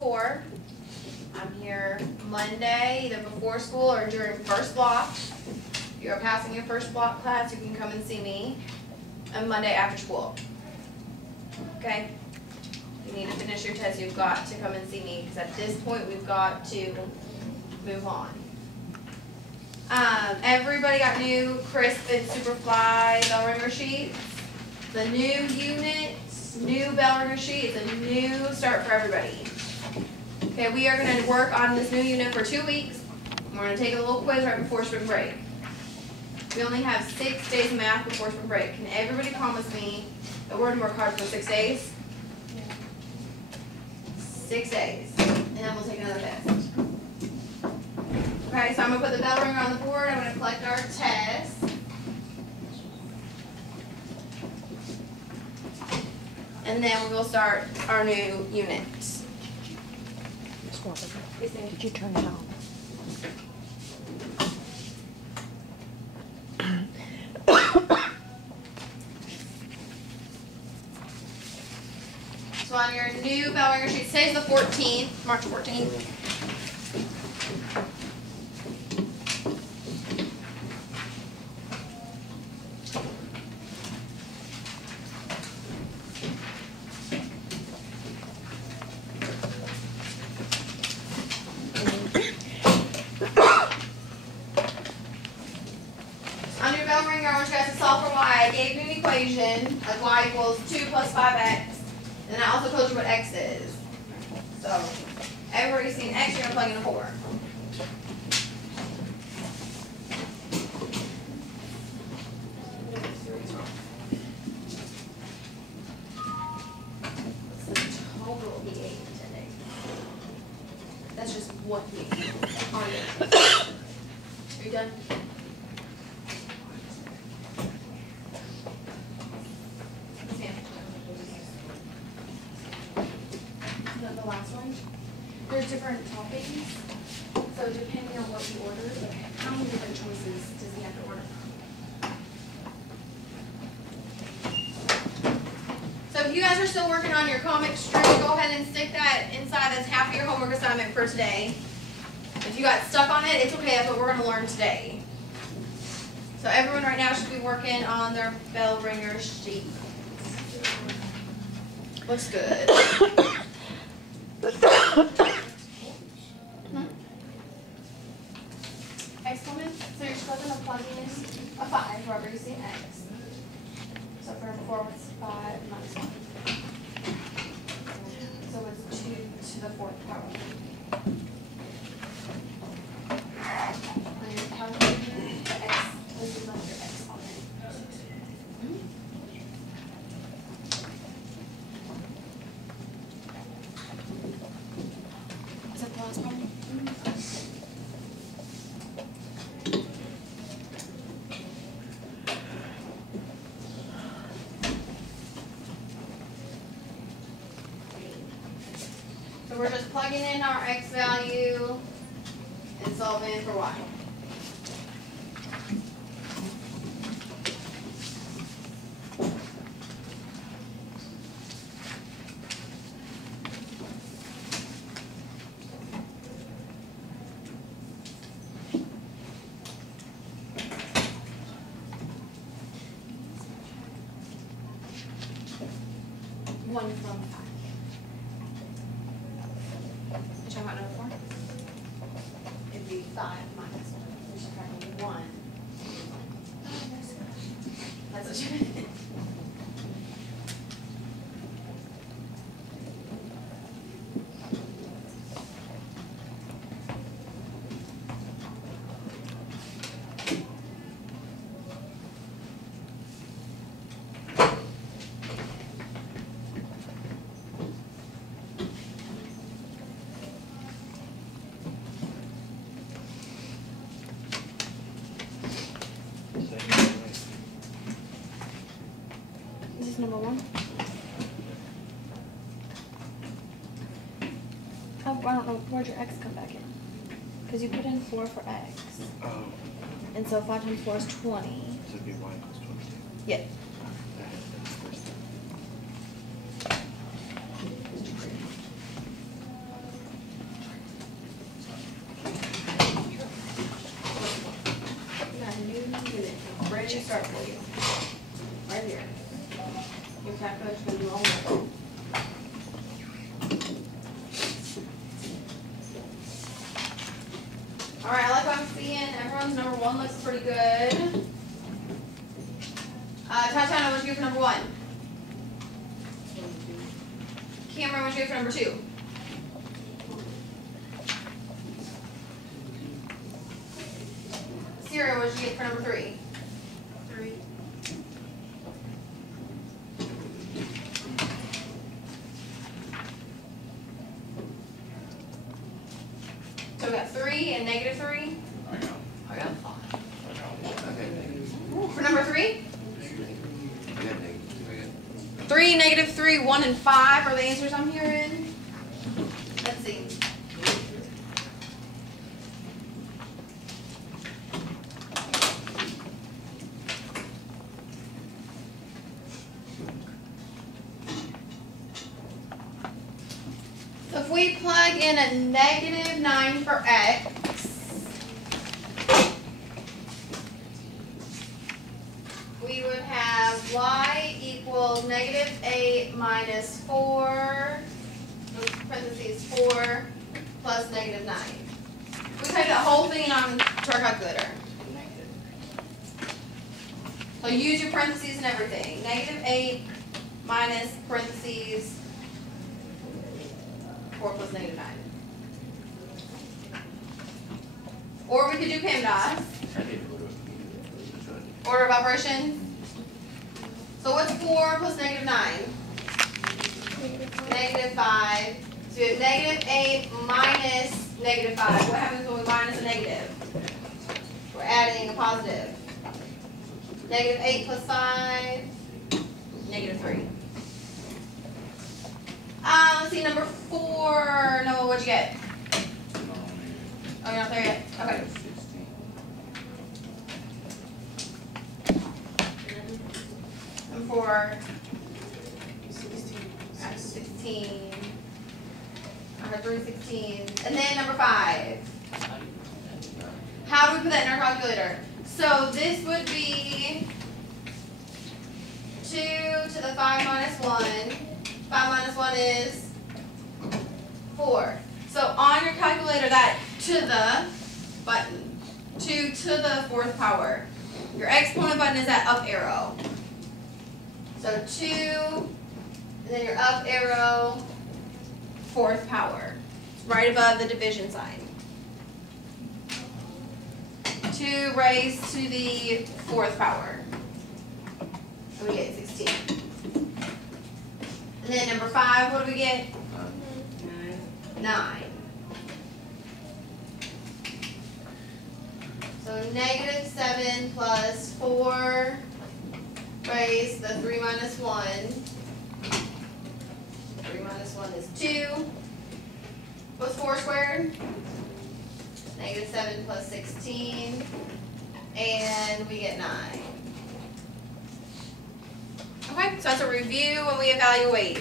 4. I'm here Monday, either before school or during first block. If you're passing your first block class, you can come and see me. And Monday after school. Okay? If you need to finish your test, you've got to come and see me, because at this point we've got to move on. Everybody got new crisp and Superfly bell ringer sheets. The new unit, new bell ringer sheet, is a new start for everybody. Okay, we are going to work on this new unit for 2 weeks. We're going to take a little quiz right before spring break. We only have 6 days of math before spring break. Can everybody promise me that we're going to work hard for 6 days? 6 days. And then we'll take another test. Okay, so I'm going to put the bell ringer on the board. I'm going to collect our test. And then we will start our new unit. Did you turn it on? So on your new bell ringer sheet, today's the 14th, March 14th. On your bell ringer, I want you guys to solve for y. I gave you an equation, like y equals 2 plus 5x. And then I also told you what x is. So, everybody's seen x, you're going to plug in a 4. What's the total he ate today? That's just what he ate. Are you done? The last one. There's different toppings, so depending on what you order, how many different choices does he have to order from? So if you guys are still working on your comic strip, go ahead and stick that inside as half of your homework assignment for today. If you got stuck on it, it's okay, that's what we're going to learn today. So everyone right now should be working on their bell ringer sheet. Looks good. Exponent, so you're still going to plug in a 5 wherever you see x. So for 4, it's 5 minus 1. So it's 2 to the 4th power. On your calculator, the x, this is like your exponent. Is that the last one? So we're just plugging in our x value and solving for y. One from 5. You're talking about number 4? It'd be 5 minus 1. We're subtracting 1. That's what you meant. Is this number 1? Oh, I don't know. Where'd your x come back in? Because you put in 4 for x. Oh. And so 5 times 4 is 20. So it'd be y equals 22. Yeah. start for you. Right here. Your calculator's gonna do all work. Alright, I like what I'm seeing. Everyone's number 1 looks pretty good. Tatiana, what'd you get for number 1? Cameron, what'd you get for number 2? Sierra, what'd you get for number 3? 3. So we got 3 and negative 3. I got 5. Ooh, for number 3? 3, negative 3, 1, and 5 are the answers I'm hearing. Let's see. So if we plug in a negative 9 for x, we would have y equals negative 8 minus 4, parentheses 4, plus negative 9. We type that whole thing on to our calculator. So use your parentheses and everything. Negative 8 minus parentheses 4 plus negative 9. Or we could do PEMDAS. Order of operations. So what's 4 plus negative 9? Negative 5. So we have negative 8 minus negative 5. What happens when we minus a negative? We're adding a positive. Negative 8 plus 5. Negative 3. Let's see, number 4. Noah, what'd you get? Oh, you're not there yet? Okay. Number 4. 16. Number 3, 16. And then number 5. How do we put that in our calculator? So this would be 2 to the 5 minus 1. 5 minus 1 is 4. So on your calculator, that to the button, 2 to the 4th power. Your exponent button is that up arrow. So 2, and then your up arrow, 4th power. It's right above the division sign. 2 raised to the 4th power. And we get 16. And then number 5, what do we get? 9. So negative 7 plus 4 raised to the 3 minus 1. 3 minus 1 is 2. What's 4 squared? Negative 7 plus 16. And we get 9. Okay, so that's a review when we evaluate.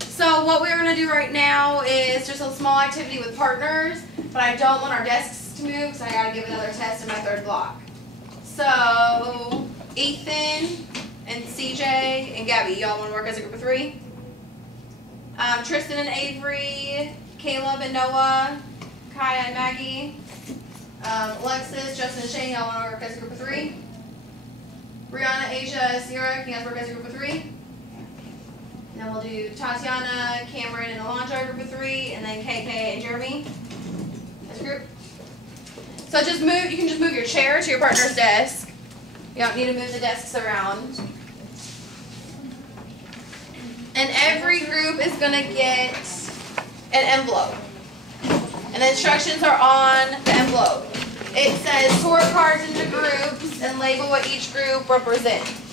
So what we're going to do right now is just a small activity with partners, but I don't want our desks to move because I got to give another test in my 3rd block. So Ethan and CJ and Gabby, y'all want to work as a group of 3? Tristan and Avery, Caleb and Noah, Kaya and Maggie, Alexis, Justin and Shane, y'all want to work as a group of 3? Brianna, Asia, Sierra, can you guys work as a group of 3? And then we'll do Tatiana, Cameron, and Alondra, group of 3, and then KK and Jeremy as a group. So just move, you can just move your chair to your partner's desk. You don't need to move the desks around. And every group is going to get an envelope. And the instructions are on the envelope. It says sort cards into groups and label what each group represents.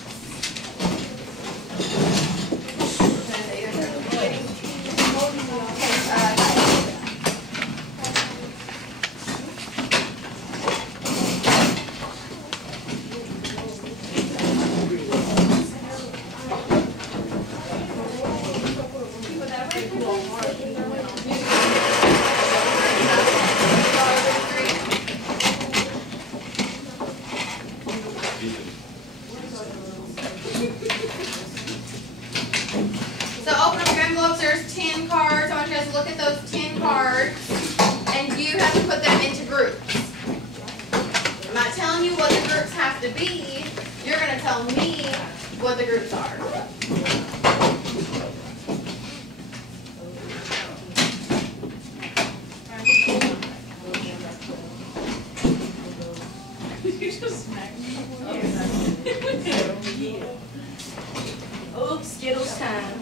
cards, and you have to put them into groups. I'm not telling you what the groups have to be. You're going to tell me what the groups are. You just smacked me. Oops, Skittles time.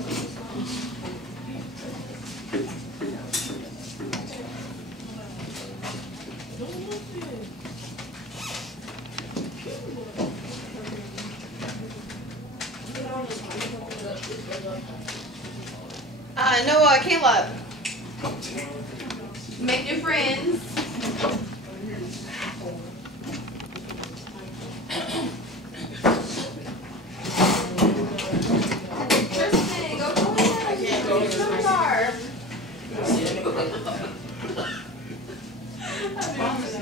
Noah, Caleb. Make new friends. Tristan, go ahead. So sharp.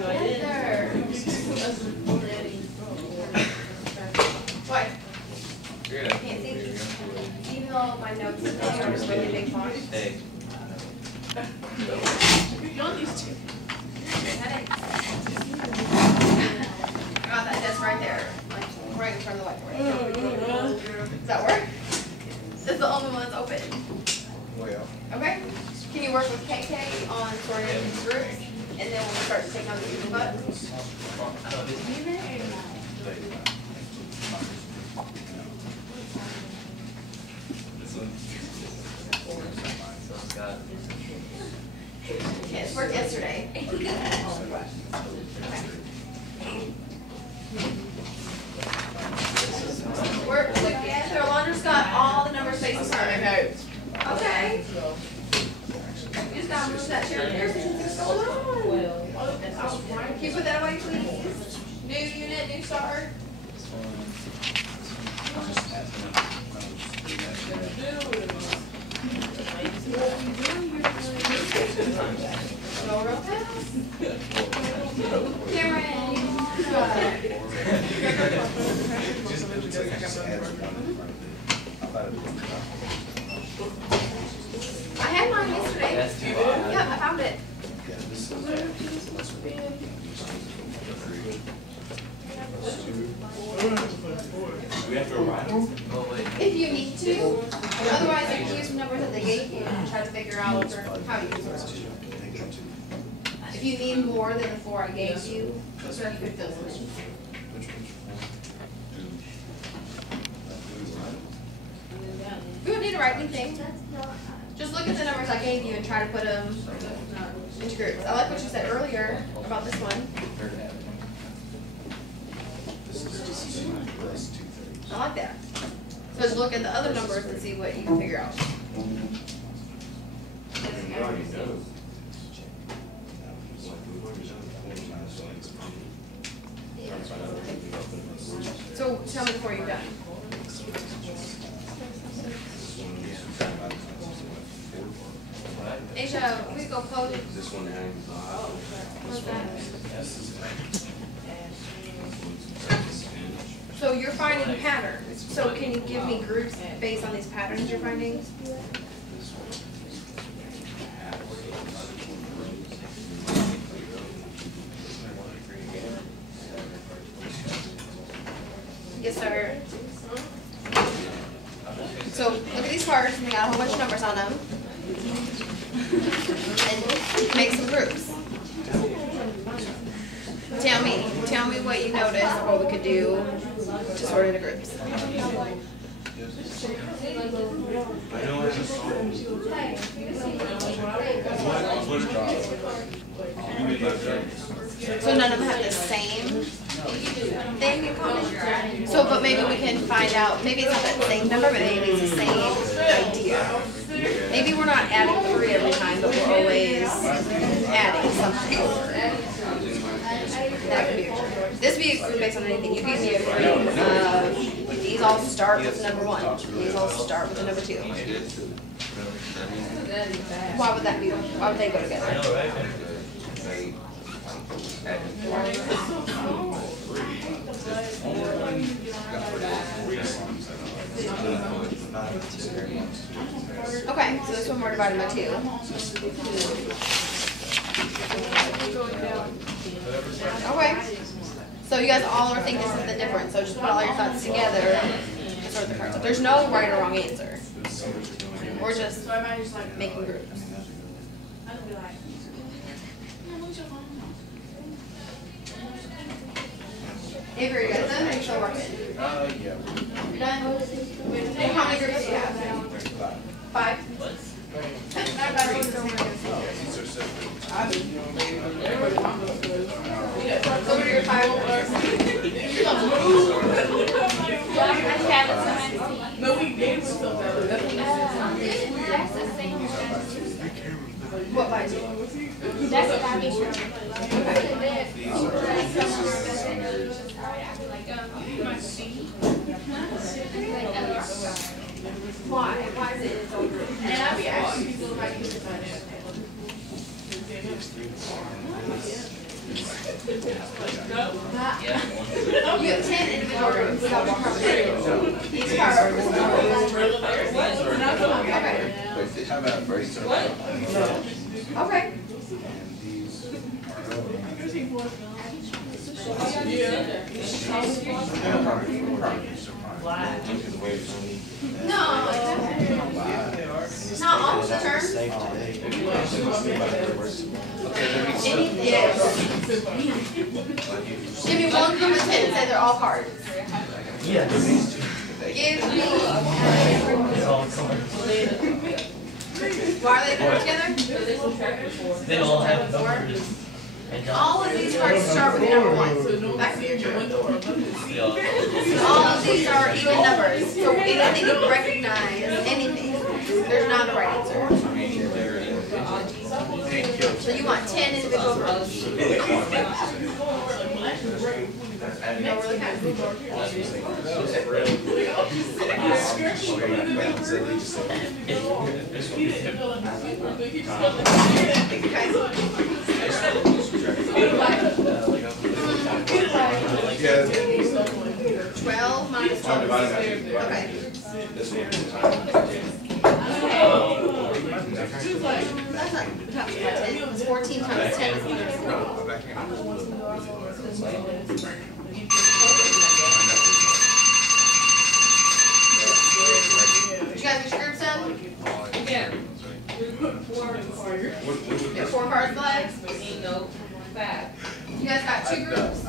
Heather. What? Can't see. Even though my notes are just really big font. Got that desk right there, like right in front of the whiteboard. Does that work? It's the only one that's open. Okay? Can you work with KK on sorting into groups? And then when we start to take on the easy buttons? Okay, it's worked yesterday. Work together. Alondra's got all the numbers facing her. Okay. You just gotta move that chair there since it's so long. Can you put that away, please? New unit, new start. Go real fast. Cameron. I had mine yesterday. Yeah, I found it. We have to remind them? If you need to. Otherwise, you can use the numbers that they gave you and try to figure out how you can sort it. If you need more than the 4 I gave you, you could fill them in. You don't need to write anything. Just look at the numbers I gave you and try to put them into groups. I like what you said earlier about this one. I like that. So just look at the other numbers and see what you can figure out. So tell me before you're done. Asia, we go close. This one hangs off. What's that? So you're finding patterns. So can you give me groups based on these patterns you're finding? Yes, sir. So look at these cards, and they got a whole bunch of numbers on them. And make some groups. Tell me what you noticed or what we could do to sort into groups. So none of them have the same thing in common? So, but maybe we can find out, maybe it's not that same number, but maybe it's the same idea. Maybe we're not adding 3 every time, but we're always adding something. That could be a group. This would be a group based on anything. You give me a group. These all start with number 1. These all start with the number 2. Why would that be? Why would they go together? Okay, so this one we're dividing by 2. Okay. So you guys all are thinking something different, so just put all your thoughts together and sort the cards up. There's no right or wrong answer. We're just making groups. Avery, you guys done or are you still working? Yeah. You're done? How many groups do you have? 5? So what are your 5? No, we did. That's the same one. What 5? That's what I mean. Why? Why is it so good? And I'll be asking people if I can decide it. You have 10 individual groups. Each card represents Okay. How about brace? Okay. No. Not all the terms. Give me one group of 10 and say they're all cards. Yes. Give me. It's all colors. Why are they put together? They all have numbers. And All of these cards start with the number 1. That can be your choice. All of these are even numbers. So anything you recognize, anything, there's not a right answer. So you want 10 individual groups. No, really kind of. Okay. 12 minus 12. Okay. That's not times 10. It's 14 times 10 is 100. Did you guys get your groups done? Yeah. You have 4 cards left? No, 5. You guys got 2 groups?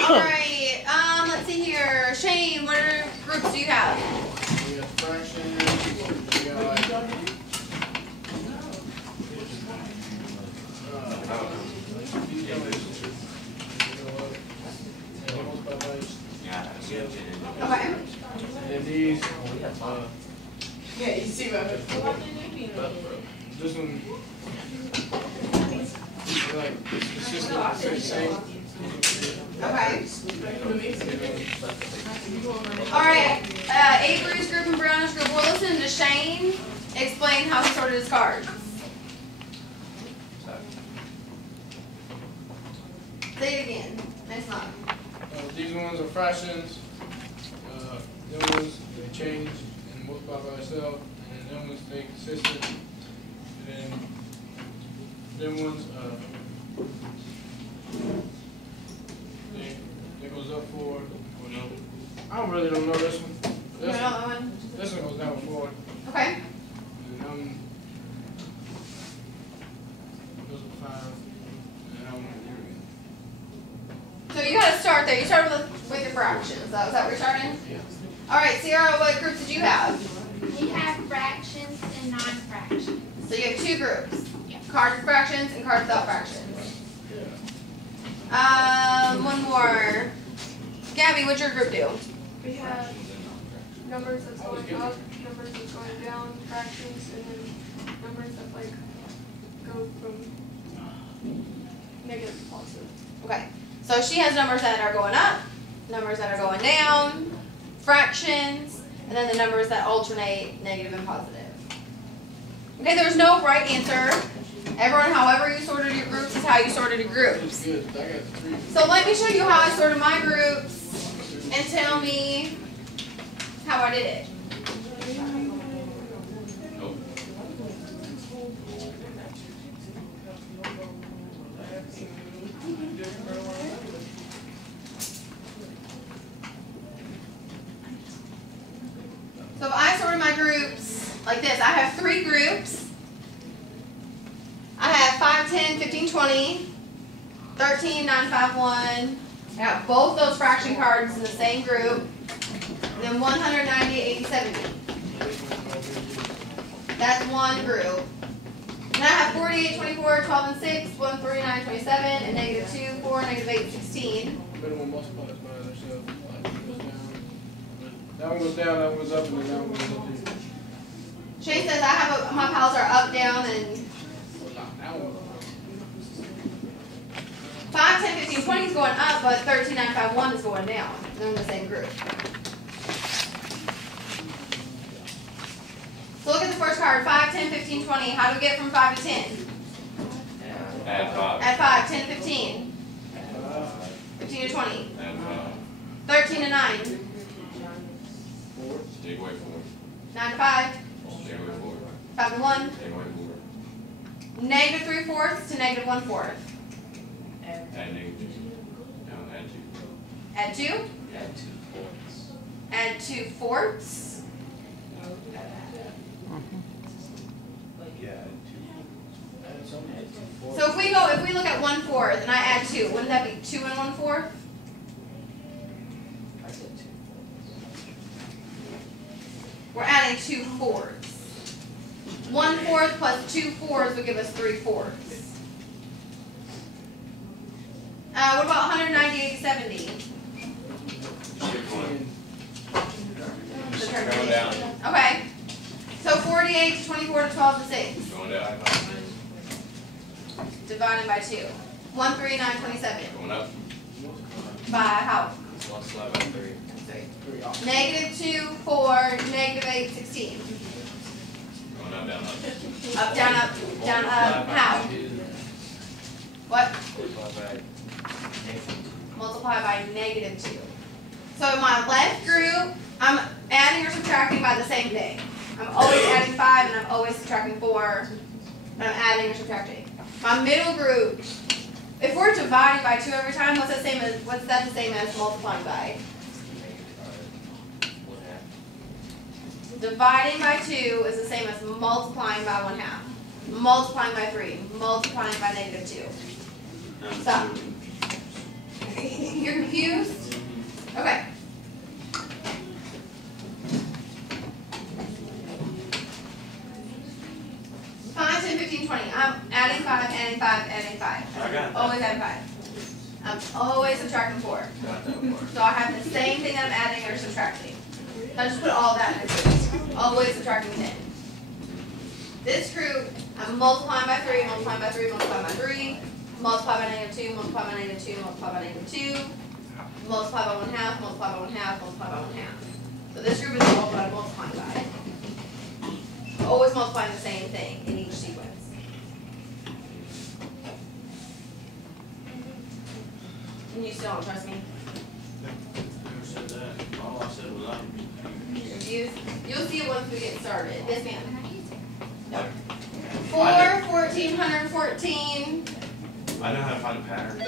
Alright, let's see here. Shane, what groups do you have? We have fractions, we Okay. and these, Yeah, you see what this one, like, it's just the same. Okay. Alright, Avery's group and Brown's group. We're listening to Shane explain how he sorted his cards. Say it again. It's not. These ones are fractions. Them ones they change and multiply by themselves, and then them ones stay consistent. And then them ones they goes up forward. Or no, I really don't know this one. You know that one? This one goes down forward. Okay. And those are 5. And So you gotta start there. You started with your fractions. Is that where you're starting? yeah. Alright, Sierra, what groups did you have? We have fractions and non-fractions. So you have 2 groups. Yeah. Cards with fractions and cards without fractions. One more. Gabby, what's your group do? We have numbers that's going up, numbers that's going down, fractions, and then numbers that like go from negative to positive. Okay. So she has numbers that are going up, numbers that are going down, fractions, and then the numbers that alternate negative and positive. Okay, there's no right answer. Everyone, however you sorted your groups is how you sorted your That's groups. good. I got 3. So let me show you how I sorted my groups and tell me how I did it. Nope. So if I sorted my groups like this, I have 3 groups. I have 5, 10, 15, 20, 13, 9, 5, 1. I got both those fraction cards in the same group. And then 190, 80, 70. That's one group. And I have 48, 24, 12, and 6, 1, 3, 9, 27, and negative 2, 4, negative 8, 16. Better one multiplies by itself. Like it goes down. That one goes down, that one goes up, and then that one goes up. Shay says I have my piles are up, down, and Well, not that one. 5, 10, 15, 20 is going up, but 13, 9, 5, 1 is going down. They're in the same group. So look at the first card, 5, 10, 15, 20. How do we get from 5 to 10? Add 5. Add 5, 10 to 15. 15 to 20. Add 13 to 9. 4. Take away 4. 9 to 5. Take away 4. 5 to 1. Take away 4. Negative 3/4 to negative 1/4. Add negative 2. No, add 2. Add 2. Add 2 fourths. Add 2 fourths. Yeah, add 2. So if we look at 1/4 and I add 2, wouldn't that be 2 and 1/4? I said 2 We're adding 2 fourths. 1/4 plus 2 fourths would give us 3 fourths. What about 190, 80, 70? Skip 1. The Going down. Okay. So 48 to 24 to 12 to 6. Going down. Divided by 2. 1, 3, 9, 27. Going up. By how? So let's divide by 3. 3. Negative 2, 4, negative 8, 16. Going up, down, up. Up, down, how? What? Multiply by negative 2. So in my left group, I'm adding or subtracting by the same thing. I'm always adding 5 and I'm always subtracting 4. And I'm adding or subtracting. My middle group, if we're dividing by 2 every time, what's that the same as multiplying by? Dividing by 2 is the same as multiplying by 1/2. Multiplying by 3. Multiplying by negative 2. Stop. You're confused? Okay. Five, 10, 15, 20. I'm adding 5, adding 5, adding 5. I got that. Always adding 5. I'm always subtracting 4. Got that part. So I have the same thing that I'm adding or subtracting. So I just put all that in a group. Always subtracting 10. This group, I'm multiplying by 3, multiplying by 3, multiplying by 3, multiply by negative 2, multiply by negative 2, multiply by negative 2, multiply by 1/2, multiply by 1/2, multiply by 1/2. So this group is all about multiplying by. Always multiplying the same thing in each sequence. And you still don't trust me? Never said that. All I said was I'm Confused? You'll see it once we get started. Yes, ma'am. like, 4, 14, 114. I know how to find a pattern.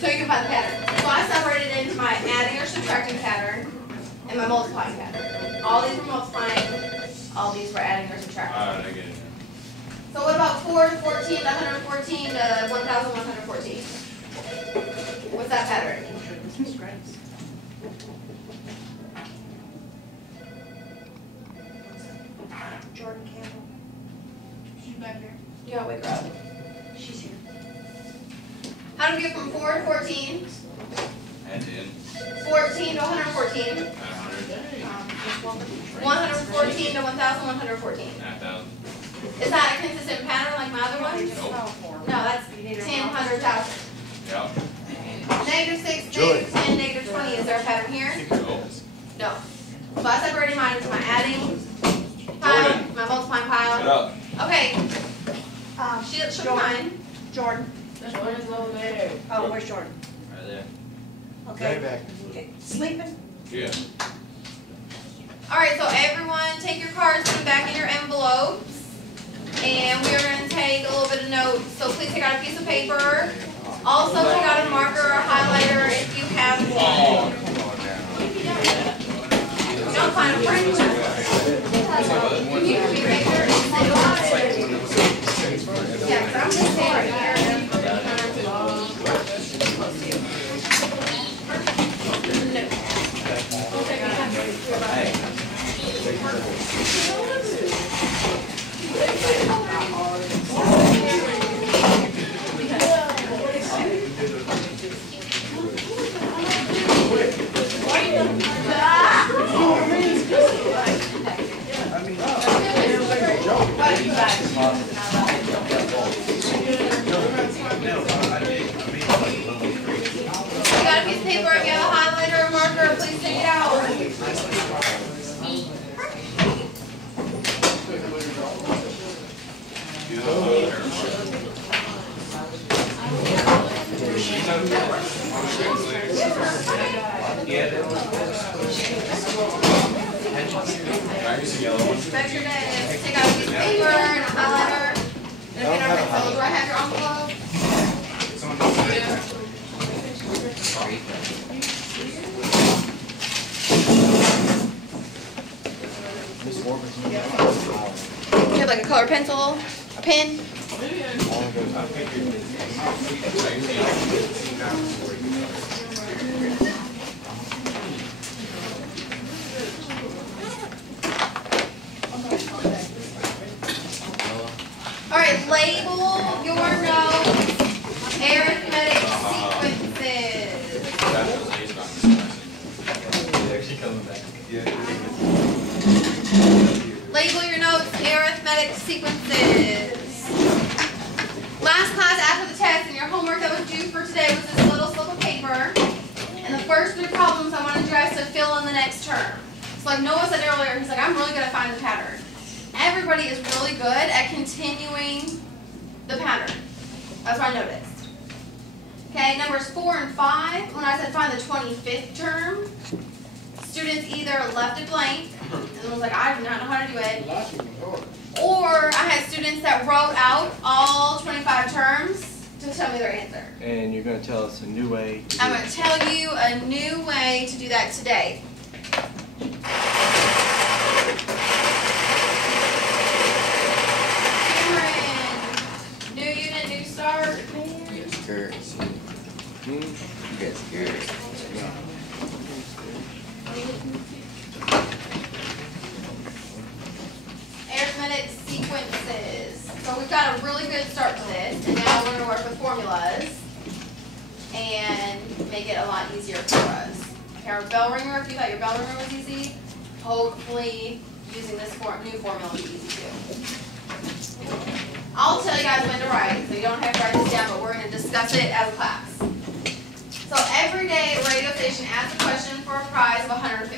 So you can find the pattern. So I separated it into my adding or subtracting pattern and my multiplying pattern. All these were multiplying, all these were adding or subtracting. Alright, I get it. So what about 4 to 14 to 114 to 1,114? What's that pattern? Jordan Campbell. She's back there. You gotta wake her up. She's here. How do we get from 4 to 14? Add 10. 14 to 114. Add 100. 114 to 1,114. Add 1,000. Is that a consistent pattern like my other ones? Nope. No, that's 10, 100,000. Yep. Negative 6, negative 10, negative 20. Is there a pattern here? Nope. No. So I separated mine into Okay. She'll be mine. Jordan. Jordan's over there. Oh, where's Jordan? Right there. Okay. Okay. Sleeping? Yeah. Alright, so everyone take your cards, put them back in your envelopes. And we are going to take a little bit of notes. So please take out a piece of paper. Also take out a marker or highlighter if you have one. Don't find a friend. Can you make sure it's yeah, 'cause I'm just saying right here. You got a piece of paper and you have a highlighter or marker, please take it out. Back your desk. Take out a piece of paper and a highlighter. And a pen or pencil. Do I have your envelope? You have like a colored pencil, a pen? Alright, label your notes, arithmetic sequences. Label your notes, arithmetic sequences. Last class after the test and your homework that was due for today was this little slip of paper. And the first 3 problems I wanted you guys to fill in the next term. So like Noah said earlier, he's like, I'm really good at finding the pattern. Everybody is really good at continuing the pattern. That's what I noticed. Okay, numbers 4 and 5, when I said find the 25th term, students either left it blank and was like, I do not know how to do it, or I had students that wrote out all 25 terms to tell me their answer. And you're going to tell us a new way to do I'm going to tell you a new way to do that today. Cameron, new unit, new start. Get scared. Get scared. Arithmetic sequences. So we've got a really good start to this, and now we're going to work with formulas and make it a lot easier for us. Okay, our bell ringer, if you thought your bell ringer was easy, hopefully using this new formula will be easy too. I'll tell you guys when to write, so you don't have to write this down, but we're going to discuss it as a class. So every day a radio station asks a question for a prize of $150.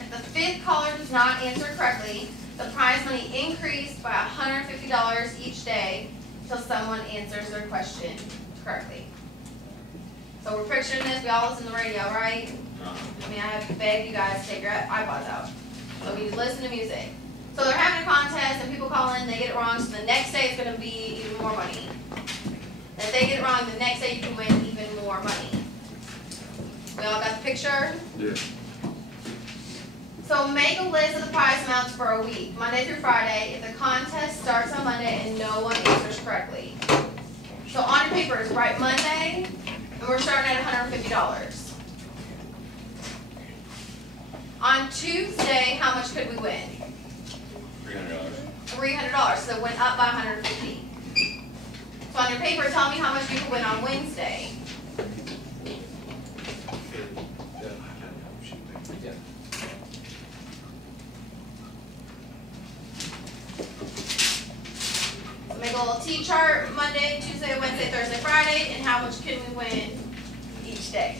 If the 5th caller does not answer correctly, the prize money increased by $150 each day until someone answers their question correctly. So we're picturing this, we all listen to the radio, right? I mean, I have to beg you guys to take your iPods out. So we listen to music. So they're having a contest and people call in, they get it wrong, so the next day it's going to be even more money. If they get it wrong, the next day you can win even more money. We all got the picture? Yeah. So make a list of the prize amounts for a week, Monday through Friday, if the contest starts on Monday and no one answers correctly. So on your papers, write Monday, and we're starting at $150. On Tuesday, how much could we win? $300, so it went up by $150. So on your paper, tell me how much you could win on Wednesday. So make a little T-chart, Monday, Tuesday, Wednesday, Thursday, Friday, and how much can we win each day.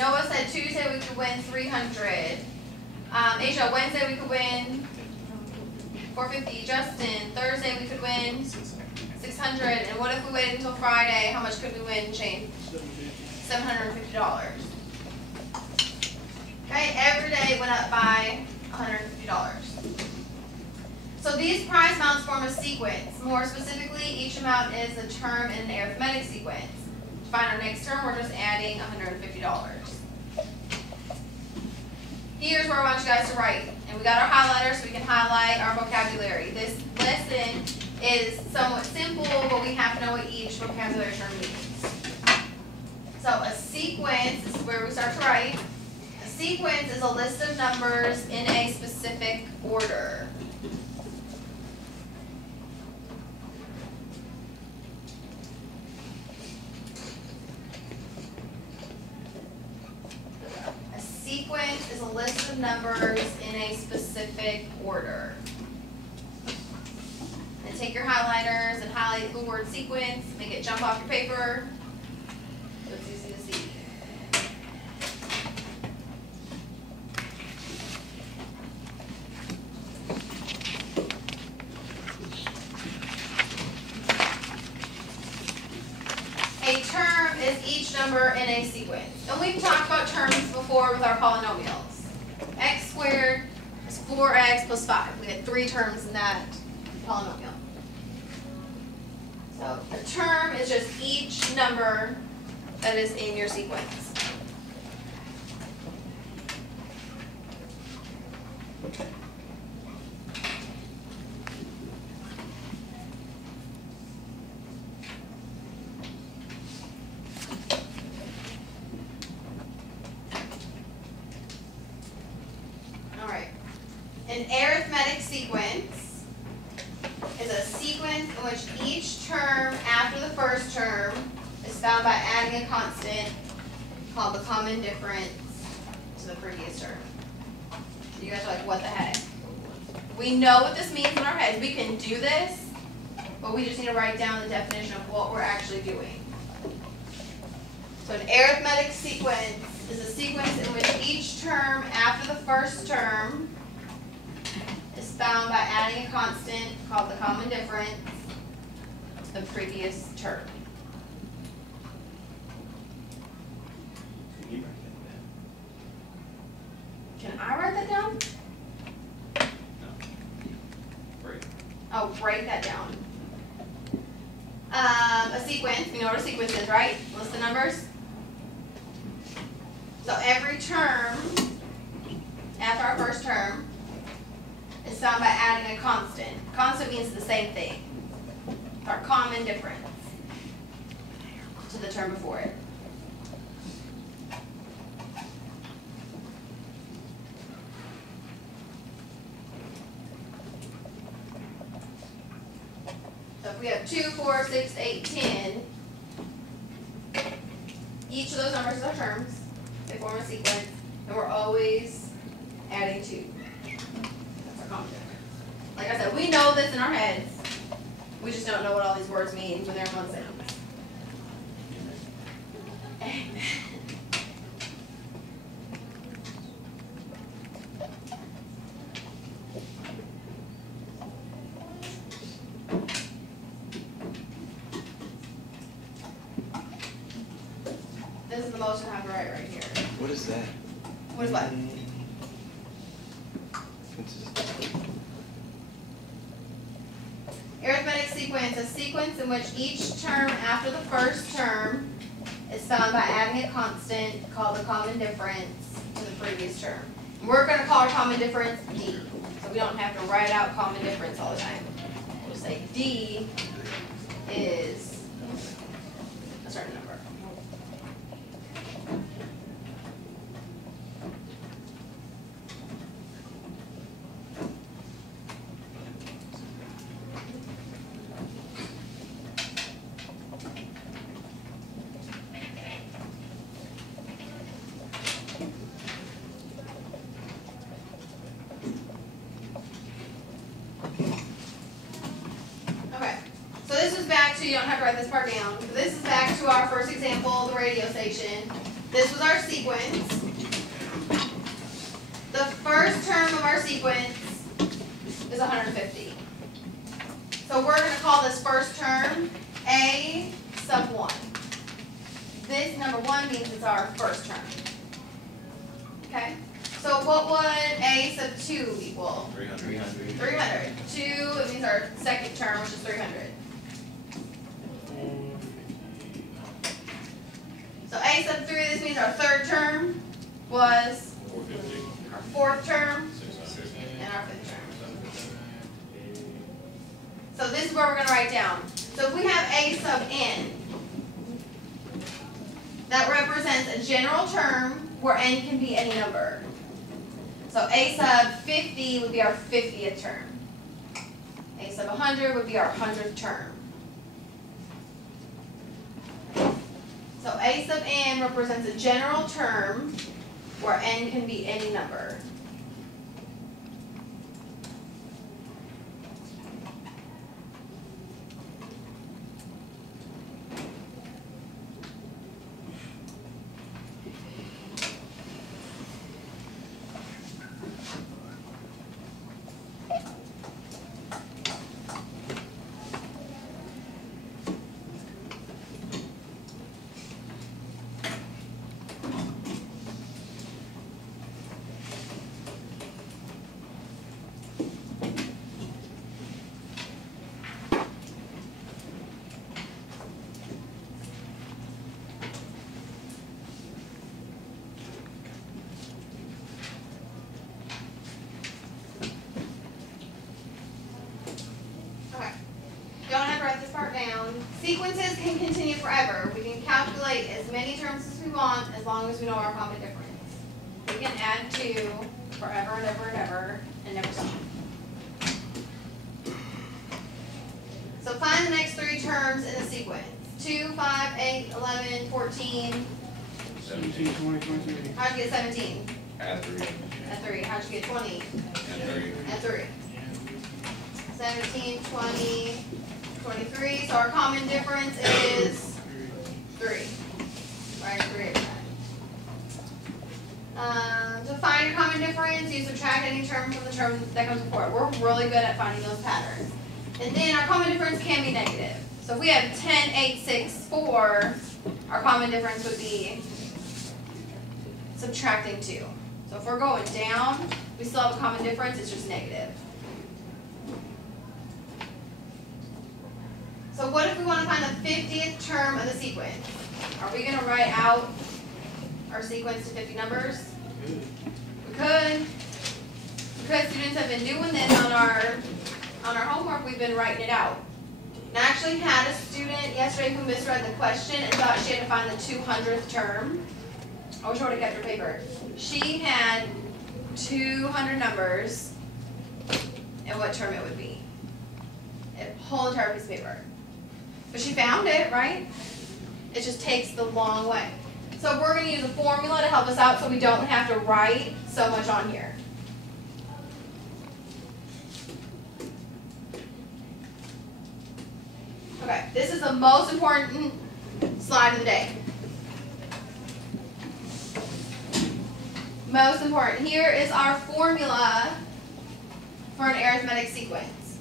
Noah said Tuesday we could win 300. Asia, Wednesday we could win 450. Justin, Thursday we could win 600. And what if we waited until Friday? How much could we win, Shane? $750. Okay, every day went up by $150. So these price amounts form a sequence. More specifically, each amount is a term in an arithmetic sequence. To find our next term, we're just adding $150. Here's where I want you guys to write. And we got our highlighter so we can highlight our vocabulary. This lesson is somewhat simple, but we have to know what each vocabulary term means. So a sequence, this is where we start to write. A sequence is a list of numbers in a specific order. A sequence is a list of numbers in a specific order. And take your highlighters and highlight the word sequence, make it jump off your paper. So it's easy to see. A term is each number in a sequence. And we've talked about terms before with our polynomials. X squared is 4x plus 5. We had 3 terms in that polynomial. So a term is just each number that is in your sequence. All right. An arithmetic sequence is a sequence in which each term after the first term is found by adding a constant called the common difference to the previous term. You guys are like, what the heck? We know what this means in our heads. We can do this, but we just need to write down the definition of what we're actually doing. So an arithmetic sequence is a sequence in which each term after the first term is found by adding a constant called the common difference to the previous term. Can you write that Can I write that down? down? No. Break. Oh, write that down. A sequence, we know what a sequence is, right? List the numbers. So every term after our first term is found by adding a constant. Constant means the same thing. It's our common difference to the term before it. So if we have 2, 4, 6, 8, 10, each of those numbers is our terms. They form a sequence, and we're always adding 2. That's our common difference. Like I said, we know this in our heads. We just don't know what all these words mean when they're in one sentence. Amen. This is the most I have to write right here. What is that? What is what? Arithmetic sequence, a sequence in which each term after the first term is found by adding a constant called the common difference to the previous term. And we're going to call our common difference D. So we don't have to write out common difference all the time. We'll say D is a certain number. Okay, so this is back to, you don't have to write this part down. So this is back to our first example, the radio station. this was our sequence. The first term of our sequence is 150. So we're going to call this first term A sub 1. This number 1 means it's our first term. Okay? So what would A sub 2 equal? 300. 300. 2, it means our second term, which is 300. So A sub 3, this means our third term was 450. our fourth term 600. and our fifth term. So this is where we're going to write down. So if we have A sub n, that represents a general term where n can be any number. So A sub 50 would be our 50th term. A sub 100 would be our 100th term. So A sub n represents a general term where n can be any number. Sequences can continue forever. We can calculate as many terms as we want as long as we know our common difference. We can add 2 forever and ever and ever and never stop. So find the next 3 terms in the sequence. 2, 5, 8, 11, 14. 17, 20, 23. How'd you get 17? Add 3. At 3. How'd you get 20? And 3. At 3. 17, 20, 23. So our common difference is 3. Right, 3 every time. To find your common difference, you subtract any term from the term that comes before it. We're really good at finding those patterns. And then our common difference can be negative. So if we have 10, 8, 6, 4, our common difference would be subtracting 2. So if we're going down, we still have a common difference, it's just negative. So what if we want to find the 50th term of the sequence? Are we going to write out our sequence to 50 numbers? We could. Because students have been doing this on our homework, we've been writing it out. And I actually had a student yesterday who misread the question and thought she had to find the 200th term. I wish I would have kept her paper. She had 200 numbers and what term it would be. A whole entire piece of paper. But she found it, right? It just takes the long way. So we're going to use a formula to help us out so we don't have to write so much on here. Okay, this is the most important slide of the day. Most important. Here is our formula for an arithmetic sequence.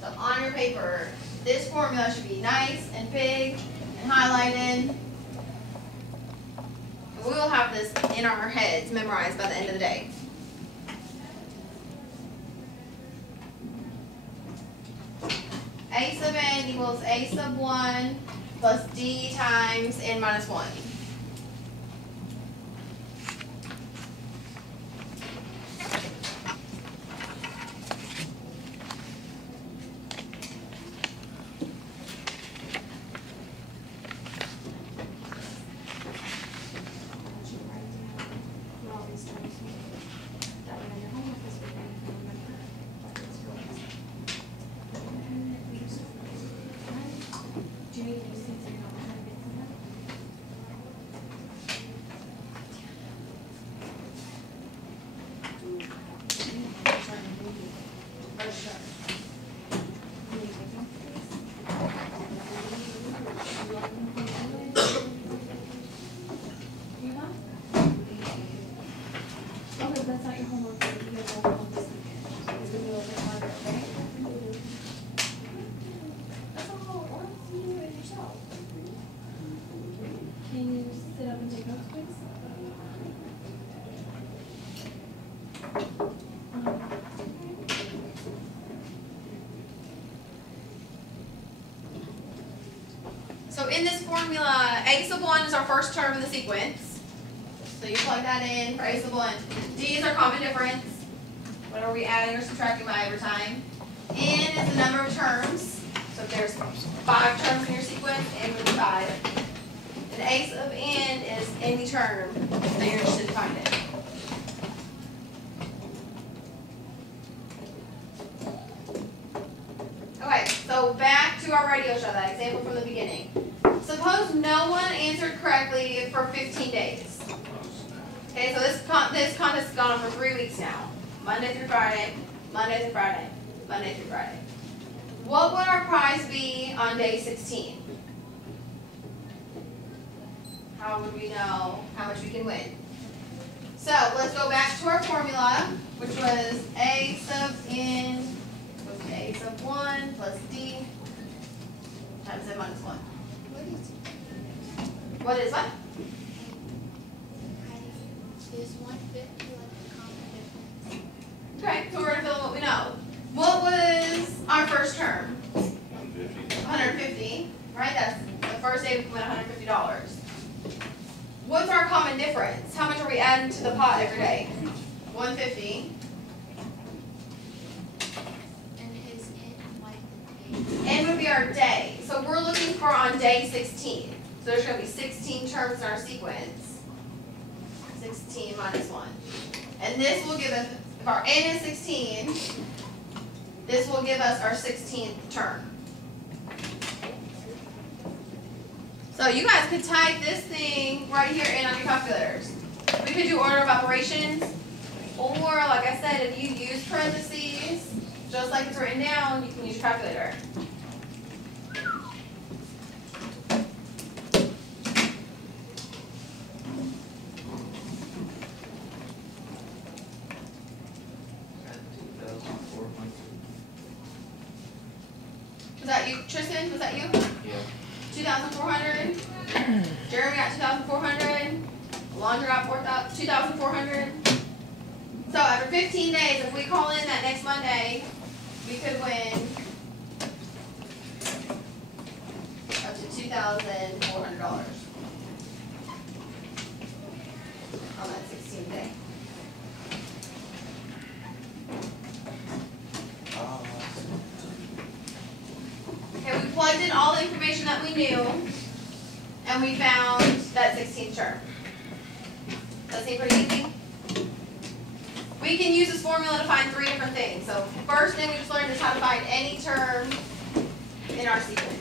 So on your paper, this formula should be nice and big and highlighted. And we will have this in our heads memorized by the end of the day. A sub n equals a sub 1 plus d times n minus 1. So in this formula, A sub 1 is our first term in the sequence. So you plug that in for A sub 1. D is our common difference. What are we adding or subtracting by every time? N is the number of terms. So if there's 5 terms in your sequence, N would be 5. And A sub N is any term that you're interested in finding. Okay, so back to our radio show, that example from the beginning. Suppose no one answered correctly for 15 days. Okay, so this contest has gone on for 3 weeks now. Monday through Friday, Monday through Friday, Monday through Friday. What would our prize be on day 16? How would we know how much we can win? So let's go back to our formula, which was A sub N was A sub 1 plus D times N minus 1. What is what? Is 150 like the common difference? Okay, so we're going to fill in what we know. What was our first term? 150, right? That's the first day we win $150. What's our common difference? How much are we adding to the pot every day? 150. And is it like the day? N would be our day. So we're looking for on day 16. So there's going to be 16 terms in our sequence. 16 minus 1. And this will give us, if our N is 16, this will give us our 16th term. So you guys could type this thing right here in on your calculators. We could do order of operations, or like I said, if you use parentheses, just like it's written down, you can use your calculator. Was that you, Tristan? Was that you? Yeah. 2,400. Jeremy got 2,400. Alondra got 2,400. So after 15 days, if we call in that next Monday, we could win up to $2,400 on that 16th day. Okay, we plugged in all the information that we knew, and we found that 16th term. That seem pretty easy? We can use this formula to find 3 different things. So first thing we just learned is how to find any term in our sequence.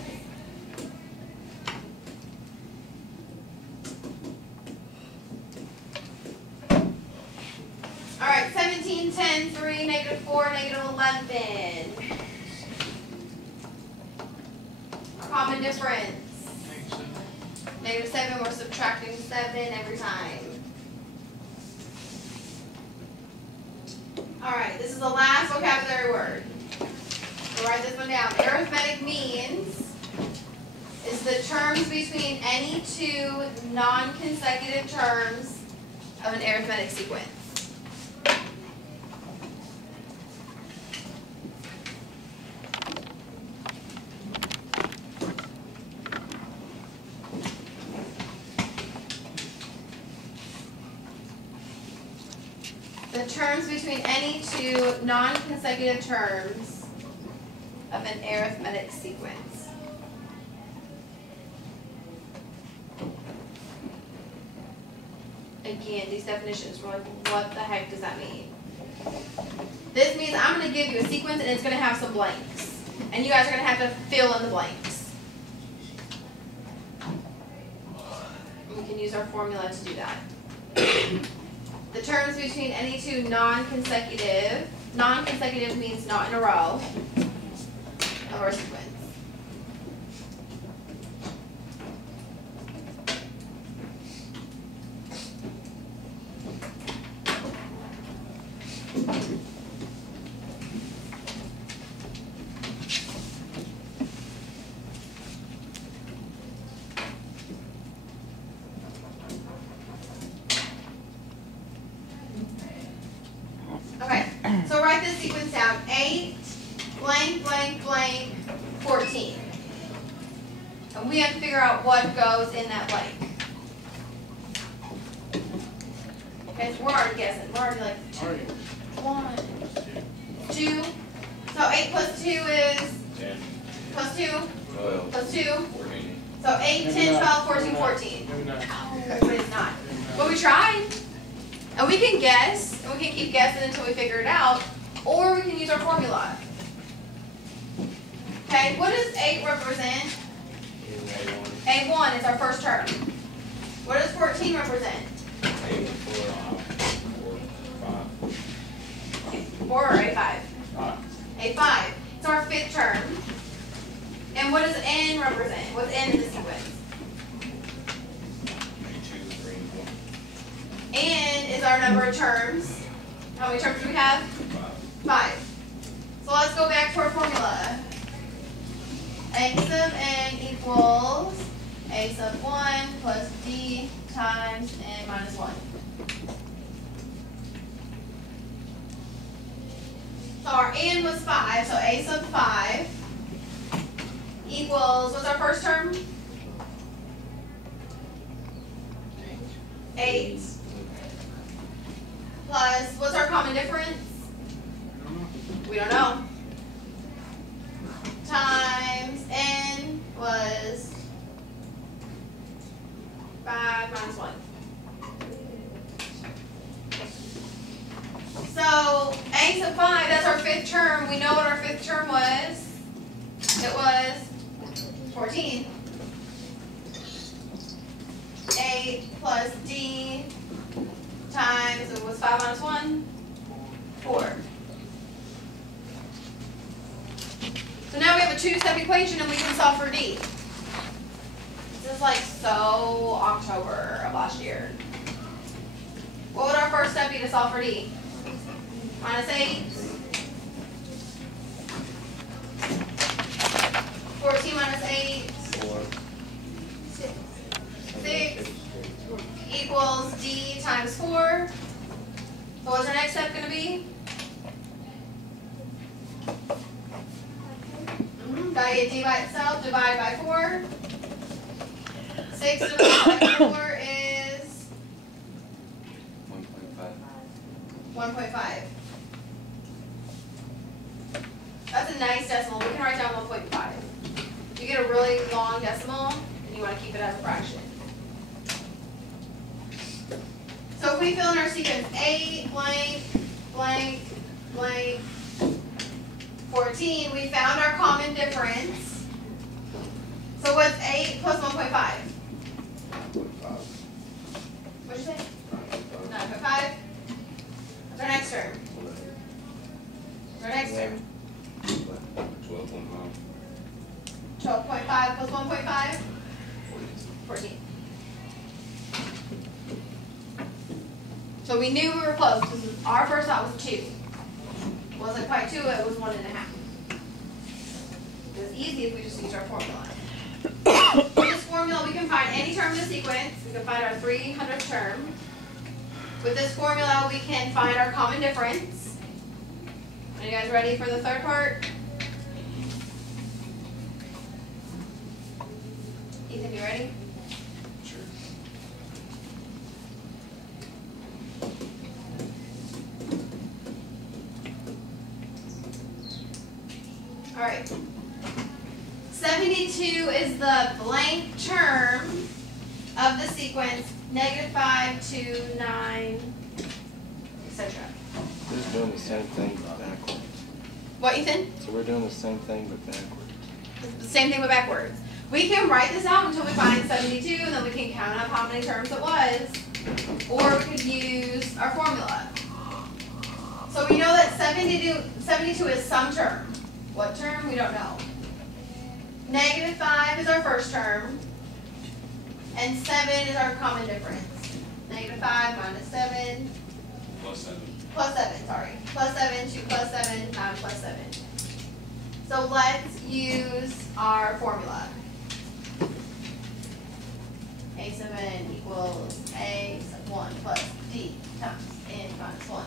All right, 17, 10, 3, negative 4, negative 11. Common difference. Negative 7, we're subtracting 7 every time. Alright, this is the last vocabulary word. So write this one down. Arithmetic means is the terms between any 2 non-consecutive terms of an arithmetic sequence. The terms between any 2 non-consecutive terms of an arithmetic sequence. Again, these definitions, we're like, what the heck does that mean? This means I'm going to give you a sequence and it's going to have some blanks. And you guys are going to have to fill in the blanks. We can use our formula to do that. The terms between any 2 non-consecutive means not in a row, of our sequence. down 8, blank, blank, blank, 14. And we have to figure out what goes in that blank. Okay, so we're already guessing. We're already like Are you? 1, 2. So 8 plus 2 is 10, plus 2 12, plus 2. 14. So 8, Maybe 10, not. 12, 14, Maybe not. 14. Maybe not. Oh, but it's not. But we tried. And we can guess, and we can keep guessing until we figure it out, or we can use our formula. Okay, what does 8 represent? A1 is our first term. What does 14 represent? 8, 4, 5. 4 or A5? 5. A5. It's our fifth term. And what does N represent? What's N in the sequence? 2, 3, 4. N is our number of terms. How many terms do we have? 5. So let's go back to our formula. A sub n equals a sub 1 plus d times n minus 1. So our n was 5, so a sub 5 equals, what's our first term? 8. Plus, what's our common difference? We don't know. Times n was 5 minus 1. So a sub 5, that's our fifth term. We know what our fifth term was. It was 14. 8 plus d times, it was 5 minus 1, 4. So now we have a two-step equation and we can solve for d. This is like so October of last year. What would our first step be to solve for d? Minus 8. 14 minus 8. 4, 6 equals d times 4. So what's our next step going to be? Gotta get d by itself, divide by 4. 6 divided by 4 is 1.5. 1.5. That's a nice decimal. We can write down 1.5. If you get a really long decimal and you want to keep it as a fraction. So if we fill in our sequence 8, blank, blank, blank, 14, we found our common difference. So what's 8 plus 1.5? 9.5. What'd you say? 9.5. What's our next term? What's our next term? 12.5. 12.5 plus 1.5? 14. So we knew we were close because our first thought was 2. It wasn't quite 2, it was 1.5. It was easy if we just used our formula. With this formula, we can find any term in the sequence. We can find our 300th term. With this formula, we can find our common difference. Are you guys ready for the third part? Ethan, you ready? Sure. All right. 72 is the blank term of the sequence, -5 to 9, etc. We're just doing the same thing but backwards. What, Ethan? So we're doing the same thing but backwards. The same thing but backwards. We can write this out until we find 72, and then we can count up how many terms it was. Or we could use our formula. So we know that 72 is some term. What term? We don't know. -5 is our first term, and 7 is our common difference. -5 minus 7, Plus 7. plus 7, sorry. Plus 7 to plus 7 times plus 7. So let's use our formula. A sub n equals a sub 1 plus d times n minus 1.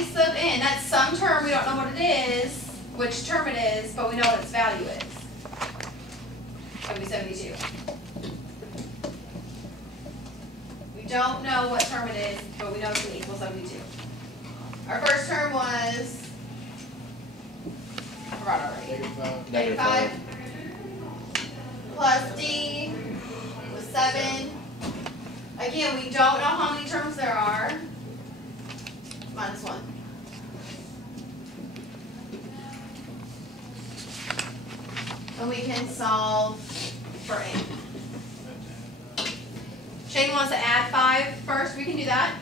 base of n, that's some term, we don't know what it is, which term it is, but we know what its value is. It'll be 72. We don't know what term it is, but we know it's going to equal 72. Our first term was, I forgot already. Negative 5. -5 plus d was 7. Again, we don't know how many terms there are. Minus 1. And we can solve for n. Shane wants to add 5 first. We can do that.